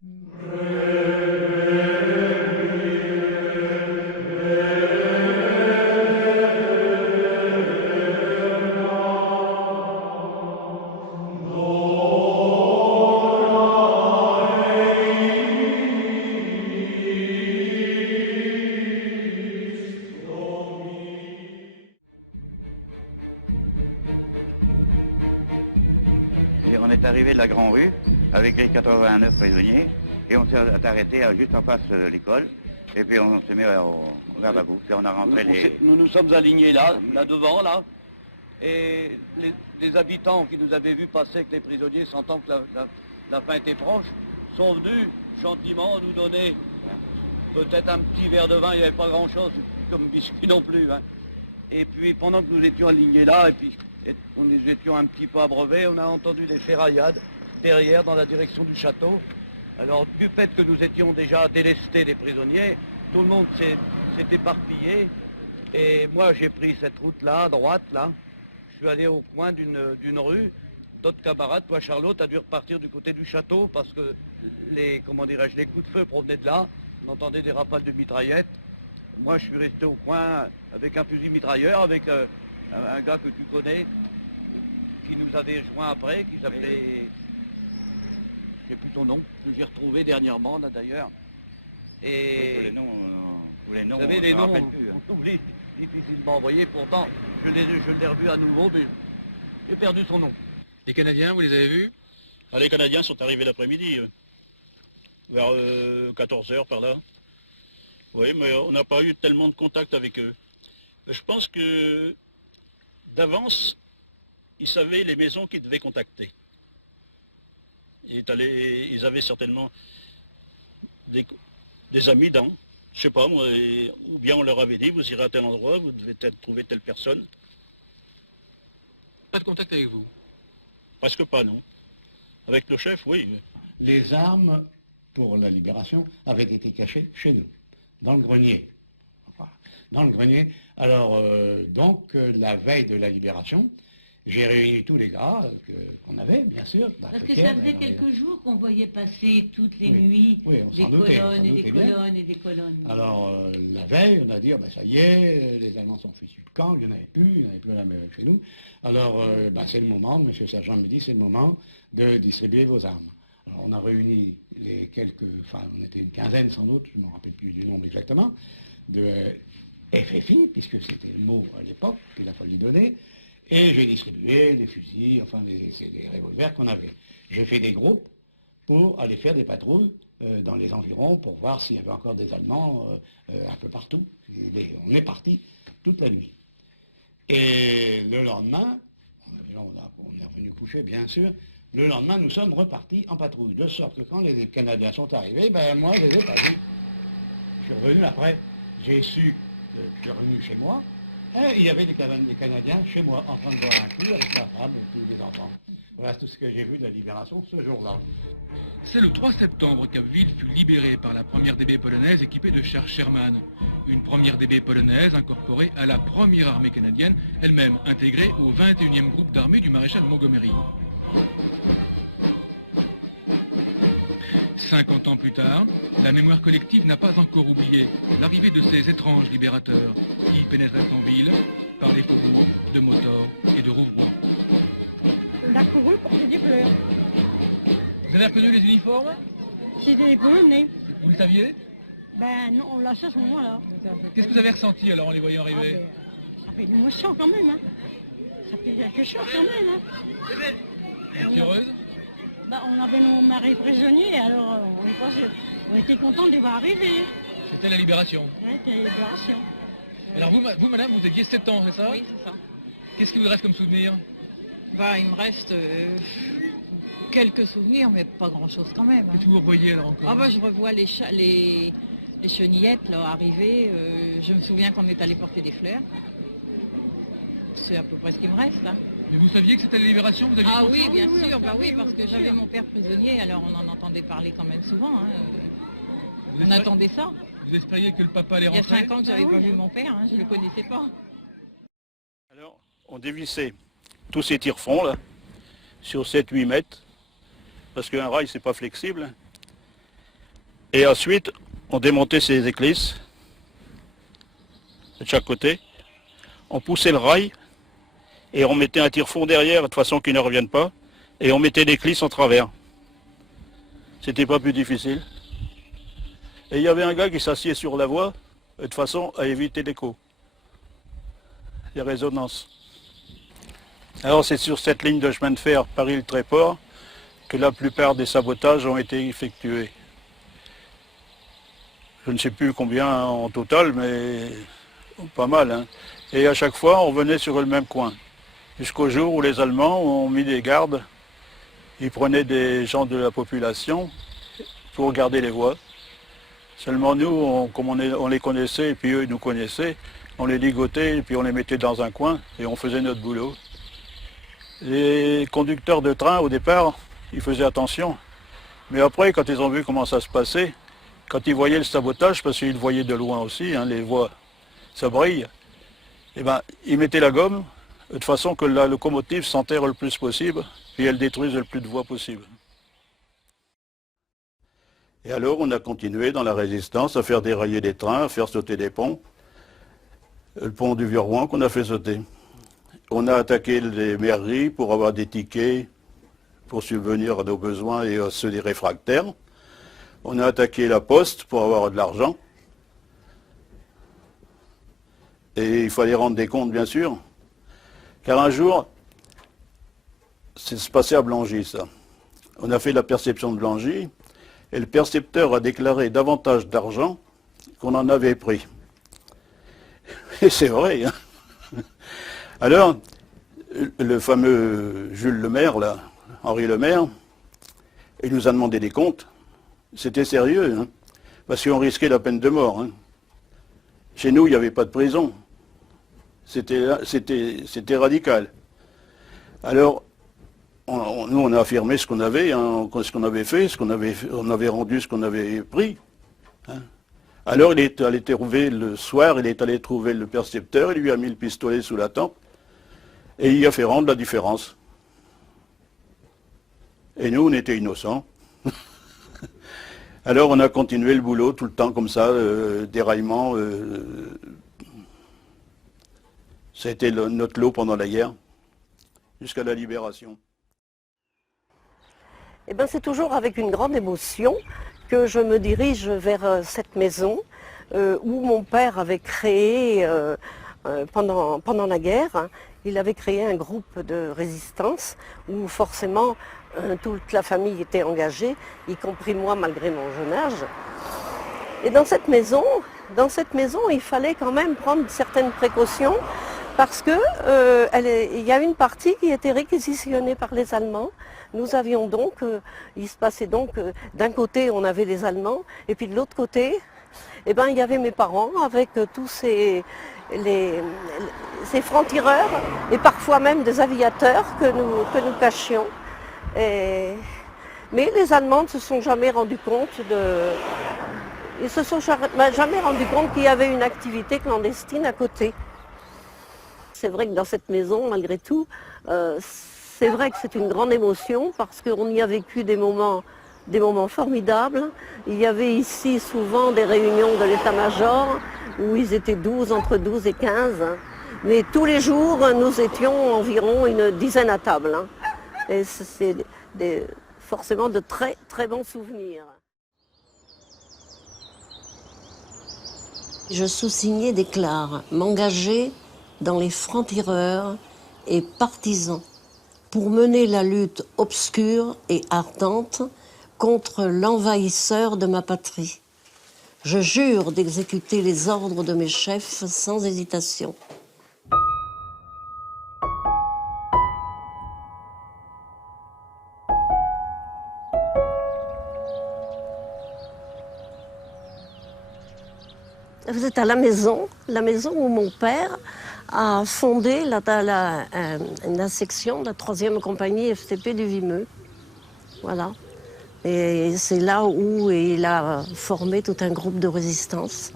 Et on est arrivé de la Grande Rue avec les 89 prisonniers et on s'est arrêté juste en face de l'école et puis on s'est mis vers Babou. Puis on a rentré Nous nous sommes alignés là devant, là. Et les habitants qui nous avaient vus passer avec les prisonniers, sentant que la fin était proche, sont venus gentiment nous donner peut-être un petit verre de vin, il n'y avait pas grand-chose, comme biscuit non plus. Hein. Et puis pendant que nous étions alignés là, et puis nous étions un petit peu abreuvés, on a entendu des ferraillades derrière dans la direction du château. Alors du fait que nous étions déjà délestés des prisonniers, tout le monde s'est éparpillé. Et moi j'ai pris cette route-là, à droite, là. Je suis allé au coin d'une rue. D'autres camarades, toi Charlotte, a dû repartir du côté du château parce que les coups de feu provenaient de là. On entendait des rafales de mitraillettes. Moi je suis resté au coin avec un fusil mitrailleur, avec un gars que tu connais, qui nous avait joint après, qui s'appelait... Je ne sais plus ton nom, que j'ai retrouvé dernièrement là d'ailleurs. Et les noms, vous savez, les noms, on oublie difficilement. Vous voyez, pourtant, je l'ai revu à nouveau, mais j'ai perdu son nom. Les Canadiens, vous les avez vus? Les Canadiens sont arrivés l'après-midi, vers 14h par là. Oui, mais on n'a pas eu tellement de contact avec eux. Je pense que d'avance, ils savaient les maisons qu'ils devaient contacter. Ils avaient certainement des amis dans, je sais pas moi, ou bien on leur avait dit, vous irez à tel endroit, vous devez peut-être trouver telle personne. Pas de contact avec vous? Presque pas, non. Avec le chef, oui. Les armes pour la libération avaient été cachées chez nous, dans le grenier. Enfin, dans le grenier. Alors, la veille de la libération, j'ai réuni tous les gars qu'on avait, bien sûr. Parce que ça faisait quelques jours qu'on voyait passer toutes les nuits des colonnes et des colonnes et des colonnes. Alors, la veille, on a dit, ça y est, les Allemands sont fichus de camp, il n'y en avait plus chez nous. Alors, c'est le moment, M. Sergent me dit, c'est le moment de distribuer vos armes. Alors, on a réuni on était une quinzaine sans doute, je ne me rappelle plus du nombre exactement, de FFI, puisque c'était le mot à l'époque qu'il a fallu donner. Et j'ai distribué les fusils, les revolvers qu'on avait. J'ai fait des groupes pour aller faire des patrouilles dans les environs pour voir s'il y avait encore des Allemands un peu partout. On est parti toute la nuit. Et le lendemain, on est revenu coucher, bien sûr. Le lendemain, nous sommes repartis en patrouille, de sorte que quand les Canadiens sont arrivés, moi, je ne les ai pas vus. Je suis revenu après. J'ai su que je suis revenu chez moi. Et il y avait des Canadiens chez moi, en train de boire un coup avec ma femme et puis des enfants. Voilà tout ce que j'ai vu de la libération ce jour-là. C'est le 3 septembre qu'Abbeville fut libérée par la première DB polonaise équipée de chars Sherman. Une première DB polonaise incorporée à la première armée canadienne, elle-même intégrée au 21e groupe d'armée du maréchal Montgomery. 50 ans plus tard, la mémoire collective n'a pas encore oublié l'arrivée de ces étranges libérateurs qui pénétraient en ville par les faubourgs de Motors et de Rouvroy. La courue portait des fleurs. Vous avez reconnu les uniformes? C'était des Polonais. Vous le saviez? Non, on l'a su à ce moment-là. Qu'est-ce que vous avez ressenti alors en les voyant arriver? Ça fait une émotion quand même. Hein. Ça fait quelque chose quand même. Hein. Vous êtes heureuse? On avait nos maris prisonniers, alors on était contents de les voir arriver. C'était la libération? Oui, c'était la libération. Alors vous, madame, vous aviez 7 ans, c'est ça? Oui, c'est ça. Qu'est-ce qui vous reste comme souvenir? Il me reste quelques souvenirs, mais pas grand-chose quand même. Qu'est-ce que vous revoyez alors encore? Je revois les chenillettes là, arriver. Je me souviens qu'on est allé porter des fleurs. C'est à peu près ce qui me reste. Hein. Mais vous saviez que c'était la libération? Vous aviez oui, bien sûr. Parce que j'avais mon père prisonnier, alors on en entendait parler quand même souvent. Hein. On attendait ça. Vous espériez que le papa allait rentrer? Il y a 5 ans que j'avais pas vu mon père, je ne le connaissais pas. Alors, on dévissait tous ces tire-fonds là, sur 7-8 mètres, parce qu'un rail c'est pas flexible. Et ensuite, on démontait ces éclisses de chaque côté. On poussait le rail et on mettait un tire-fond derrière de façon qu'il ne revienne pas. Et on mettait l'éclisse en travers. C'était pas plus difficile. Et il y avait un gars qui s'assied sur la voie de façon à éviter l'écho, les résonances. Alors c'est sur cette ligne de chemin de fer Paris-le-Tréport que la plupart des sabotages ont été effectués. Je ne sais plus combien en total, mais pas mal. Hein. Et à chaque fois, on venait sur le même coin. Jusqu'au jour où les Allemands ont mis des gardes. Ils prenaient des gens de la population pour garder les voies. Seulement nous, comme on les connaissait et puis eux ils nous connaissaient, on les ligotait et puis on les mettait dans un coin et on faisait notre boulot. Les conducteurs de train au départ, ils faisaient attention. Mais après, quand ils ont vu comment ça se passait, quand ils voyaient le sabotage, parce qu'ils le voyaient de loin aussi, hein, les voies, ça brille, et ben, ils mettaient la gomme de façon que la locomotive s'enterre le plus possible et elle détruise le plus de voies possible. Et alors on a continué dans la résistance à faire dérailler des trains, à faire sauter des ponts. Le pont du Vieux-Rouen qu'on a fait sauter. On a attaqué les mairies pour avoir des tickets pour subvenir à nos besoins et à ceux des réfractaires. On a attaqué la poste pour avoir de l'argent. Et il fallait rendre des comptes, bien sûr. Car un jour, c'est se passé à Blangy, ça. On a fait la perception de Blangy, et le percepteur a déclaré davantage d'argent qu'on en avait pris. Et c'est vrai, hein. Alors, le fameux Jules Le Maire, là, Henri Le Maire, il nous a demandé des comptes. C'était sérieux, hein, parce qu'on risquait la peine de mort. Hein. Chez nous, il n'y avait pas de prison. C'était radical. Alors, nous, on a affirmé ce qu'on avait, hein, ce qu'on avait fait, on avait rendu ce qu'on avait pris. Hein. Alors, il est allé trouver le soir, il est allé trouver le percepteur, il lui a mis le pistolet sous la tempe, et il a fait rendre la différence. Et nous, on était innocents. Alors, on a continué le boulot tout le temps comme ça, déraillement. Ça a été notre lot pendant la guerre, jusqu'à la libération. Eh bien, c'est toujours avec une grande émotion que je me dirige vers cette maison où mon père avait créé, pendant la guerre, hein, il avait créé un groupe de résistance où forcément toute la famille était engagée, y compris moi malgré mon jeune âge. Et dans cette maison, il fallait quand même prendre certaines précautions parce que il y a une partie qui était réquisitionnée par les Allemands. Nous avions donc, il se passait donc, d'un côté on avait les Allemands, et puis de l'autre côté, eh ben, il y avait mes parents avec tous ces francs-tireurs, et parfois même des aviateurs que nous cachions. Mais les Allemands ne se sont jamais rendus compte qu'il y avait une activité clandestine à côté. C'est vrai que dans cette maison, malgré tout, c'est vrai que c'est une grande émotion parce qu'on y a vécu des moments formidables. Il y avait ici souvent des réunions de l'état-major où ils étaient entre 12 et 15. Mais tous les jours, nous étions environ une dizaine à table. Hein. Et c'est forcément de très très bons souvenirs. Je sous-signais déclare m'engager dans les francs-tireurs et partisans pour mener la lutte obscure et ardente contre l'envahisseur de ma patrie. Je jure d'exécuter les ordres de mes chefs sans hésitation. Vous êtes à la maison où mon père a fondé la section de la 3e compagnie FTP du Vimeux. Voilà. Et c'est là où il a formé tout un groupe de résistance.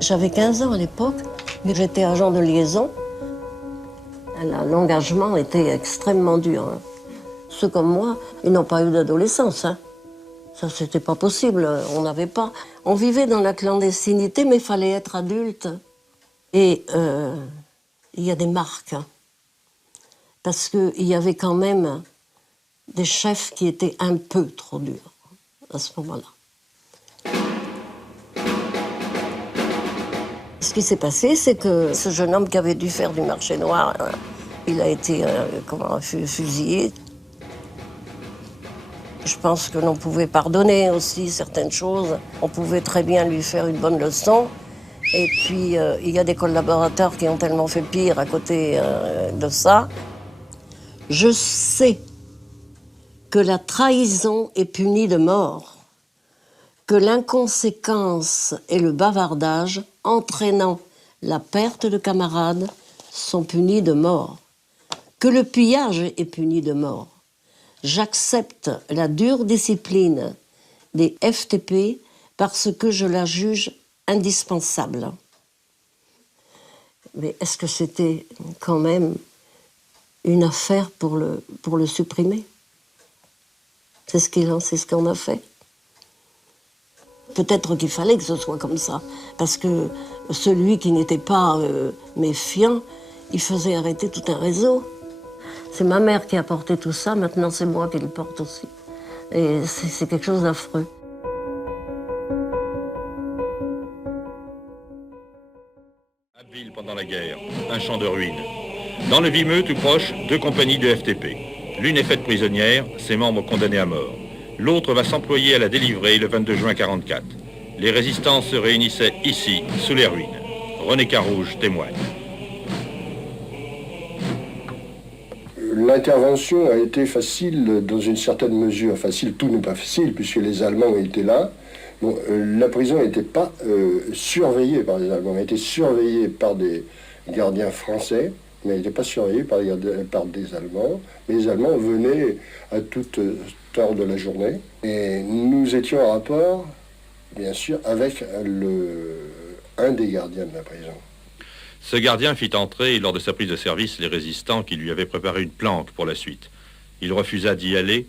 J'avais 15 ans à l'époque, mais j'étais agent de liaison. L'engagement était extrêmement dur. Hein. Ceux comme moi, ils n'ont pas eu d'adolescence. Hein. Ça, c'était pas possible. On n'avait pas. On vivait dans la clandestinité, mais il fallait être adulte. Et il y a des marques. Hein, parce qu'il y avait quand même des chefs qui étaient un peu trop durs à ce moment-là. Ce qui s'est passé, c'est que ce jeune homme qui avait dû faire du marché noir, il a été fusillé. Je pense que l'on pouvait pardonner aussi certaines choses. On pouvait très bien lui faire une bonne leçon. Et puis, il y a des collaborateurs qui ont tellement fait pire à côté de ça. Je sais que la trahison est punie de mort, que l'inconséquence et le bavardage entraînant la perte de camarades sont punis de mort, que le pillage est puni de mort. J'accepte la dure discipline des FTP parce que je la juge indispensable. Mais est-ce que c'était quand même une affaire pour le supprimer? C'est ce qu'on a fait. Peut-être qu'il fallait que ce soit comme ça, parce que celui qui n'était pas méfiant, il faisait arrêter tout un réseau. C'est ma mère qui a porté tout ça, maintenant c'est moi qui le porte aussi. Et c'est quelque chose d'affreux. Abbeville pendant la guerre, un champ de ruines. Dans le Vimeux, tout proche, 2 compagnies de FTP. L'une est faite prisonnière, ses membres condamnés à mort. L'autre va s'employer à la délivrer le 22 juin 1944. Les résistants se réunissaient ici, sous les ruines. René Carouge témoigne. L'intervention a été facile dans une certaine mesure. Facile, tout n'est pas facile puisque les Allemands étaient là. Bon, la prison n'était pas surveillée par les Allemands, elle était surveillée par des gardiens français, mais elle n'était pas surveillée par des Allemands. Mais les Allemands venaient à toute heure de la journée. Et nous étions en rapport, bien sûr, avec un des gardiens de la prison. Ce gardien fit entrer, lors de sa prise de service, les résistants qui lui avaient préparé une planque pour la suite. Il refusa d'y aller,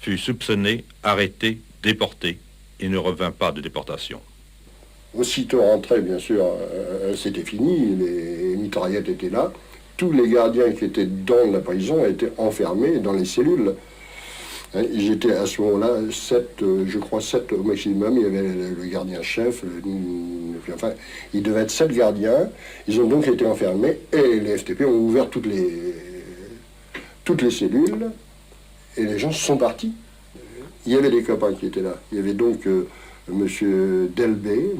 fut soupçonné, arrêté, déporté, et ne revint pas de déportation. Aussitôt rentré, bien sûr, c'était fini, les mitraillettes étaient là. Tous les gardiens qui étaient dans la prison étaient enfermés dans les cellules. J'étais à ce moment-là 7 au maximum. Il y avait le gardien-chef, enfin, il devait être 7 gardiens. Ils ont donc été enfermés et les FTP ont ouvert toutes les cellules et les gens sont partis. Il y avait des copains qui étaient là. Il y avait donc M. Delbé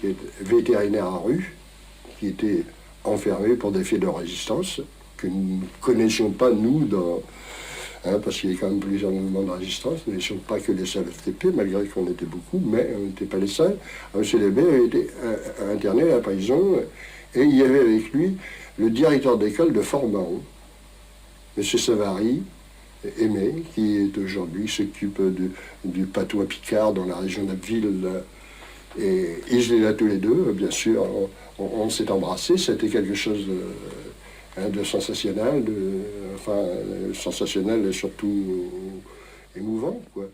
qui est vétérinaire à Rue, qui était enfermé pour des faits de résistance que nous ne connaissions pas, nous, parce qu'il y a quand même plusieurs mouvements de résistance. Nous n'étions pas que les seuls FTP, malgré qu'on était beaucoup, mais on n'était pas les seuls. M. Delbé avait été interné à la prison, et il y avait avec lui le directeur d'école de Fort-Mahon, M. Savary, Aimé, qui s'occupe du patois picard dans la région d'Abbeville. Et ils étaient là tous les deux, bien sûr. On s'est embrassés, c'était quelque chose de sensationnel, sensationnel et surtout émouvant, quoi.